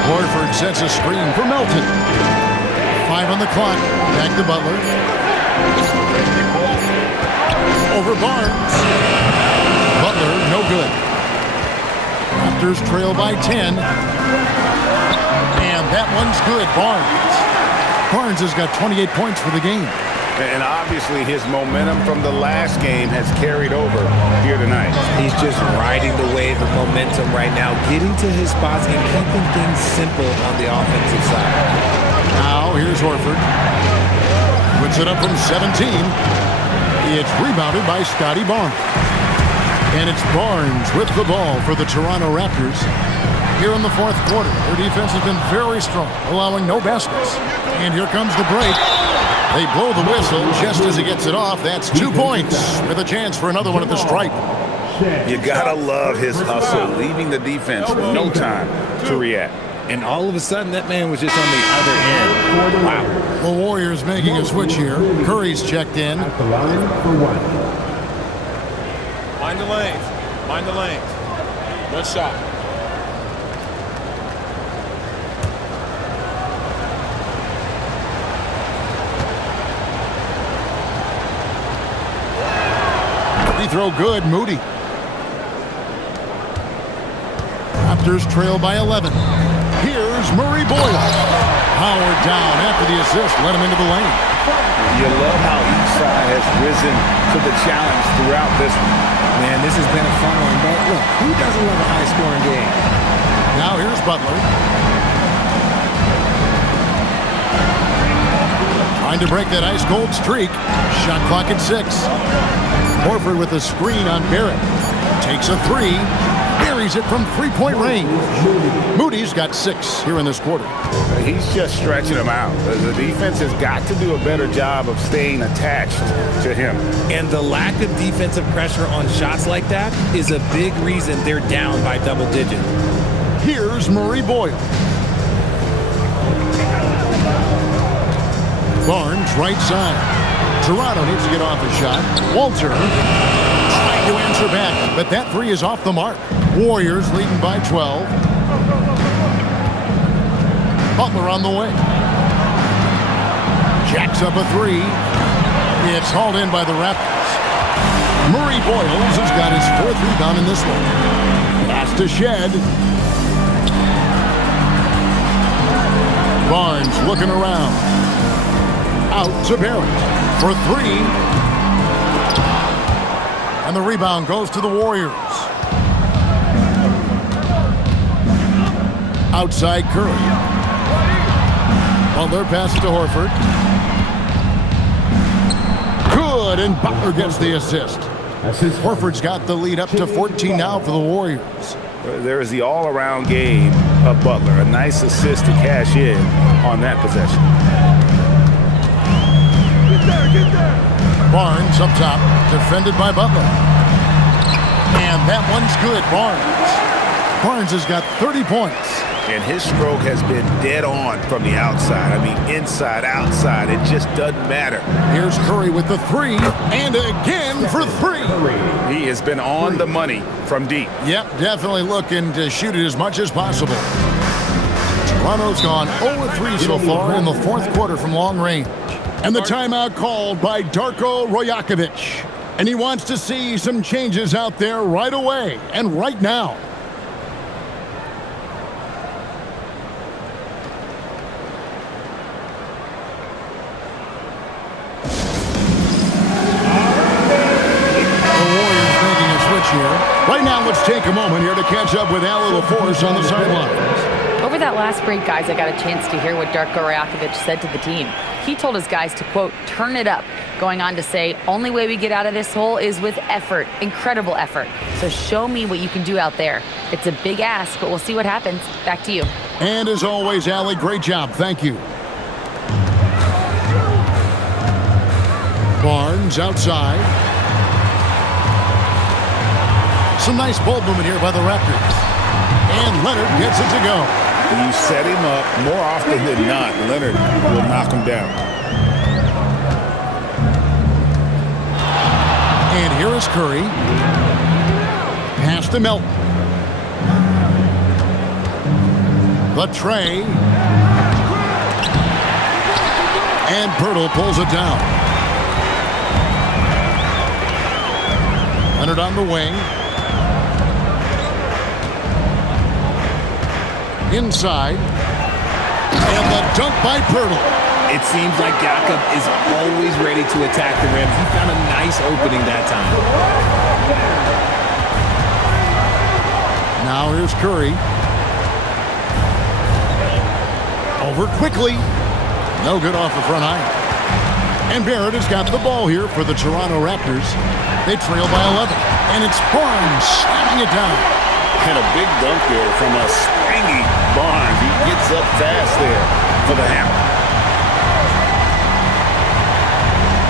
Horford sets a screen for Melton. 5 on the clock. Back to Butler. Over Barnes. Butler, no good. Raptors trail by 10. And that one's good. Barnes has got 28 points for the game. And obviously his momentum from the last game has carried over here tonight. He's just riding the wave of momentum right now, getting to his spots and keeping things simple on the offensive side. Now here's Horford. Puts it up from 17. It's rebounded by Scotty Barnes. And it's Barnes with the ball for the Toronto Raptors. Here in the fourth quarter, their defense has been very strong, allowing no baskets. And here comes the break. They blow the whistle just as he gets it off. That's 2 points with a chance for another one at the stripe. You gotta love his hustle, leaving the defense no time to react. And all of a sudden, that man was just on the other end. Wow. The Warriors making a switch here. Curry's checked in. At the line for one. Mind the lanes. Mind the lanes. One shot. Free throw good, Moody. Raptors trail by 11. Here's Murray Boyle. Howard down after the assist, let him into the lane. You love how each side has risen to the challenge throughout this one. Man, this has been a fun one, but look, who doesn't love a high-scoring game? Now here's Butler. Trying to break that ice-cold streak. Shot clock at 6. Horford with a screen on Barrett. Takes a 3. Buries it from 3-point range. Moody's got 6 here in this quarter. He's just stretching them out. The defense has got to do a better job of staying attached to him. And the lack of defensive pressure on shots like that is a big reason they're down by double digits. Here's Murray Boyle. Barnes, right side. Toronto needs to get off a shot. Walter trying to answer back, but that 3 is off the mark. Warriors leading by 12. Butler on the way. Jacks up a 3. It's hauled in by the Raptors. Murray Boyles has got his 4th rebound in this one. Pass to Shed. Barnes looking around. Out to Barrett for 3. And the rebound goes to the Warriors. Outside Curry. Butler passes to Horford. Good, and Butler gets the assist. Horford's got the lead up to 14 now for the Warriors. There is the all-around game of Butler. A nice assist to cash in on that possession. Barnes up top, defended by Butler. And that one's good, Barnes has got 30 points. And his stroke has been dead on from the outside. I mean, inside, outside, it just doesn't matter. Here's Curry with the 3, and again for 3. He has been on the money from deep. Yep, definitely looking to shoot it as much as possible. Toronto's gone 0-3 so far in the fourth quarter from long range. And the timeout called by Darko Rajakovic. And he wants to see some changes out there right away and right now. Right now, let's take a moment here to catch up with Allie LaForce on the sidelines. Over that last break, guys, I got a chance to hear what Darko Rajakovic said to the team. He told his guys to, quote, turn it up, going on to say, only way we get out of this hole is with effort, incredible effort. So show me what you can do out there. It's a big ask, but we'll see what happens. Back to you. And as always, Allie, great job. Thank you. Barnes outside. Some nice ball movement here by the Raptors. And Leonard gets it to go. You set him up more often than not. Leonard will knock him down. And here is Curry. Pass to Melton. The tray. And Pirtle pulls it down. Leonard on the wing. Inside. And the dunk by Pirtle. It seems like Jakob is always ready to attack the rim. He found a nice opening that time. Now here's Curry. Over quickly. No good off the front eye. And Barrett has got the ball here for the Toronto Raptors. They trail by 11. And it's Barnes slamming it down. And a big dunk there from a springy Barnes. He gets up fast there for the hammer.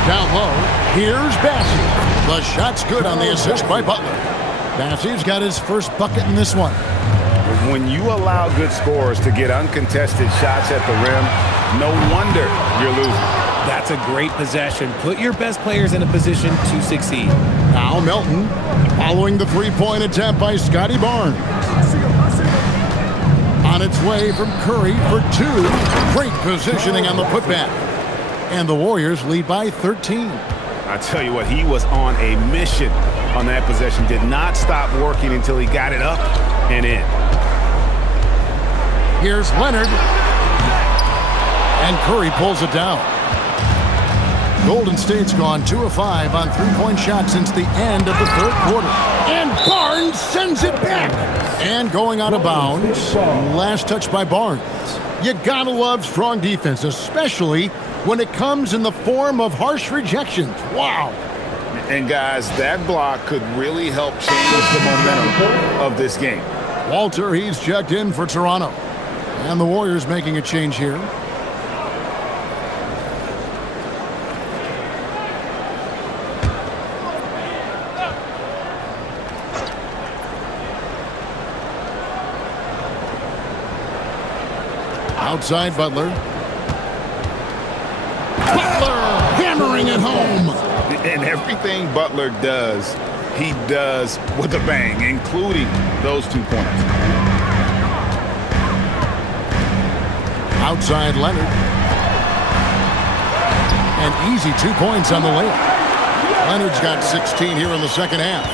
Down low, here's Bassey. The shot's good on the assist by Butler. Bassey's got his first bucket in this one. When you allow good scorers to get uncontested shots at the rim, no wonder you're losing. That's a great possession. Put your best players in a position to succeed. Now Melton following the three-point attempt by Scotty Barnes. On its way from Curry for two. Great positioning on the putback. And the Warriors lead by 13. I tell you what, he was on a mission on that possession. Did not stop working until he got it up and in. Here's Leonard. And Curry pulls it down. Golden State's gone 2 of 5 on three-point shots since the end of the third quarter. And Barnes sends it back. And going out of bounds. Last touch by Barnes. You gotta love strong defense, especially when it comes in the form of harsh rejections. Wow. And guys, that block could really help change the momentum of this game. Walter, he's checked in for Toronto. And the Warriors making a change here. Outside Butler. Butler hammering it home. And everything Butler does, he does with a bang, including those 2 points. Outside Leonard. An easy 2 points on the layup. Leonard's got 16 here in the second half.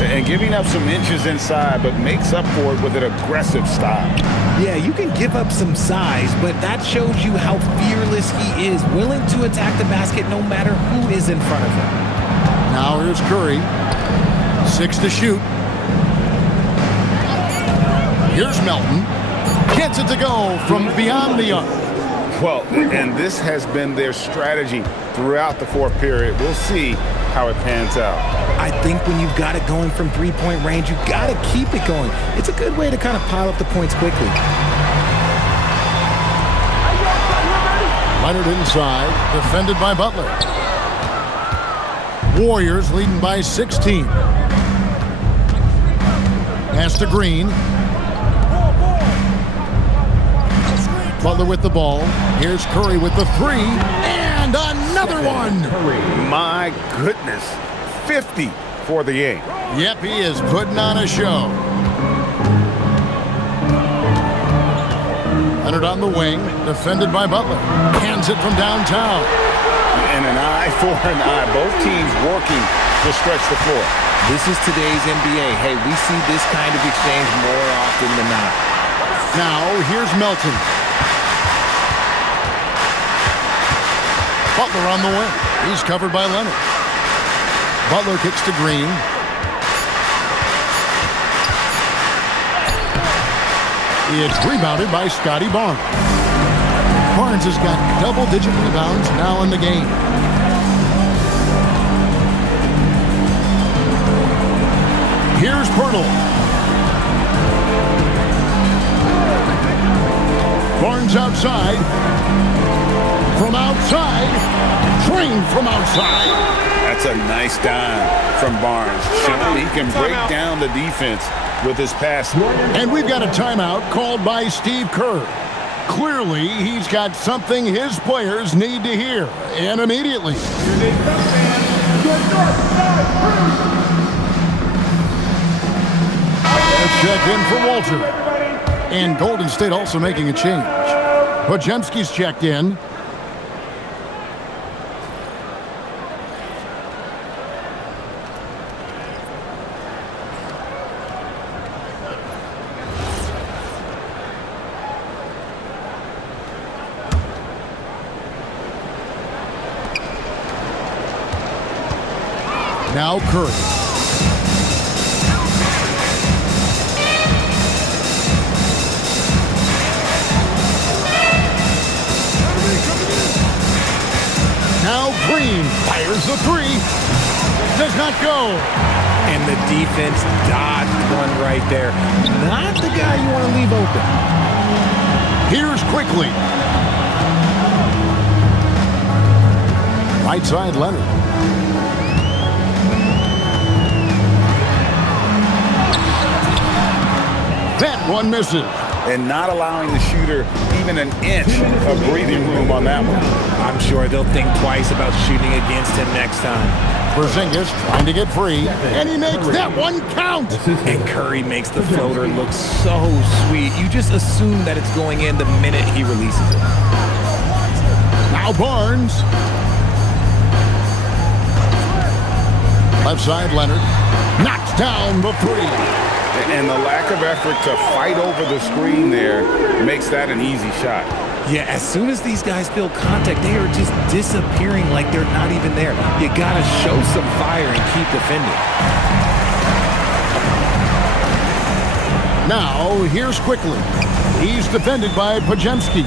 And giving up some inches inside, but makes up for it with an aggressive style. Yeah, you can give up some size, but that shows you how fearless he is, willing to attack the basket no matter who is in front of him. Now here's Curry. 6 to shoot. Here's Melton. Gets it to go from beyond the arc. Well, and this has been their strategy throughout the fourth period. We'll see how it pans out. I think when you've got it going from three-point range, you've got to keep it going. It's a good way to kind of pile up the points quickly. Leonard inside, defended by Butler. Warriors leading by 16. Pass to Green. Butler with the ball. Here's Curry with the three. And another one. My goodness. 50 for the game. Yep, he is putting on a show. Leonard on the wing, defended by Butler. Hands it from downtown. And an eye for an eye. Both teams working to stretch the floor. This is today's NBA. Hey, we see this kind of exchange more often than not. Now, here's Melton. Butler on the wing. He's covered by Leonard. Butler kicks to Green. It's rebounded by Scotty Barnes. Barnes has got double-digit rebounds now in the game. Here's Pirtle. Barnes outside. From outside. Train from outside. That's a nice dime from Barnes. Showing he can break down the defense with his pass. And we've got a timeout called by Steve Kerr. Clearly, he's got something his players need to hear, and immediately. Let's check in for Walter. And Golden State also making a change. Podziemski's checked in. Now Curry. Now Green fires the three. Does not go. And the defense dodged one right there. Not the guy you want to leave open. Here's Quickly. Right side Leonard. That one misses. And not allowing the shooter even an inch of breathing room on that one. I'm sure they'll think twice about shooting against him next time. Porzingis trying to get free, and he makes that one count. And Curry makes the floater look so sweet. You just assume that it's going in the minute he releases it. Now Barnes. Left side Leonard. Knocks down the three. And the lack of effort to fight over the screen there makes that an easy shot. Yeah, as soon as these guys feel contact, they are just disappearing like they're not even there. You gotta show some fire and keep defending. Now, here's Quickly. He's defended by Podziemski.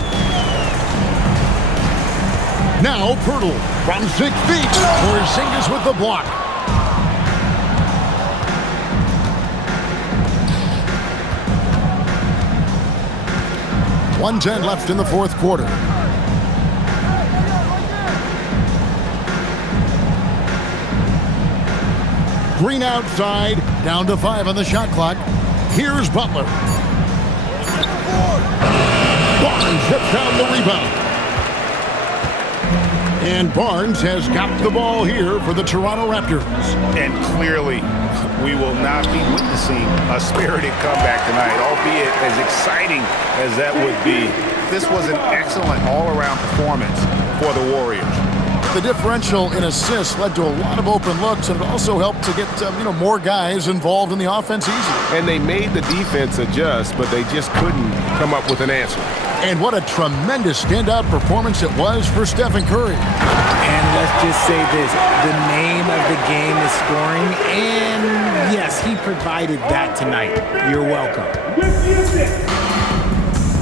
Now, Pirtle from 6 feet. Porzingis with the block. .110 left in the fourth quarter. Green outside, down to 5 on the shot clock. Here's Butler. Barnes hits down the rebound. And Barnes has got the ball here for the Toronto Raptors. And clearly, we will not be witnessing a spirited comeback tonight, albeit as exciting as that would be. This was an excellent all-around performance for the Warriors. The differential in assists led to a lot of open looks, and it also helped to get more guys involved in the offense easily. And they made the defense adjust, but they just couldn't come up with an answer. And what a tremendous standout performance it was for Stephen Curry. And let's just say this, the name of the game is scoring, and yes, he provided that tonight. You're welcome.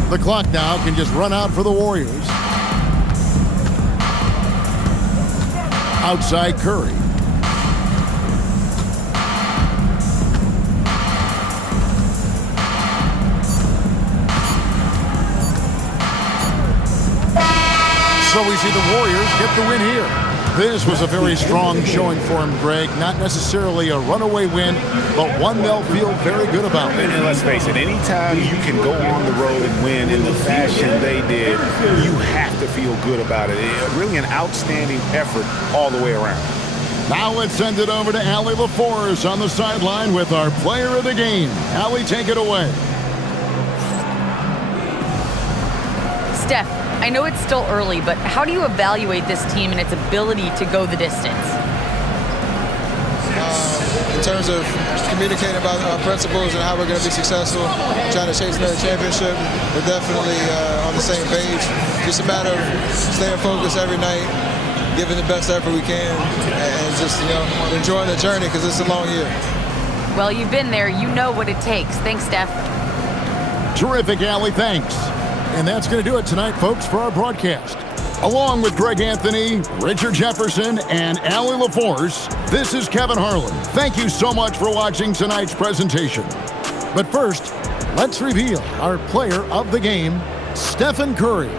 The clock now can just run out for the Warriors. Outside Curry. So we see the Warriors get the win here. This was a very strong showing for him, Greg. Not necessarily a runaway win, but one they'll feel very good about. And let's face it, anytime you can go on the road and win in the fashion they did, you have to feel good about it. Really an outstanding effort all the way around. Now let's send it over to Allie LaForce on the sideline with our player of the game. Allie, take it away. Steph, I know it's still early, but how do you evaluate this team and its ability to go the distance? in terms of communicating about our principles and how we're going to be successful, trying to chase another championship, we're definitely on the same page. Just a matter of staying focused every night, giving the best effort we can, and just, enjoying the journey because it's a long year. Well, you've been there. You know what it takes. Thanks, Steph. Terrific, Allie. Thanks. And that's going to do it tonight, folks, for our broadcast. Along with Greg Anthony, Richard Jefferson, and Allie LaForce, this is Kevin Harlan. Thank you so much for watching tonight's presentation. But first, let's reveal our player of the game, Stephen Curry.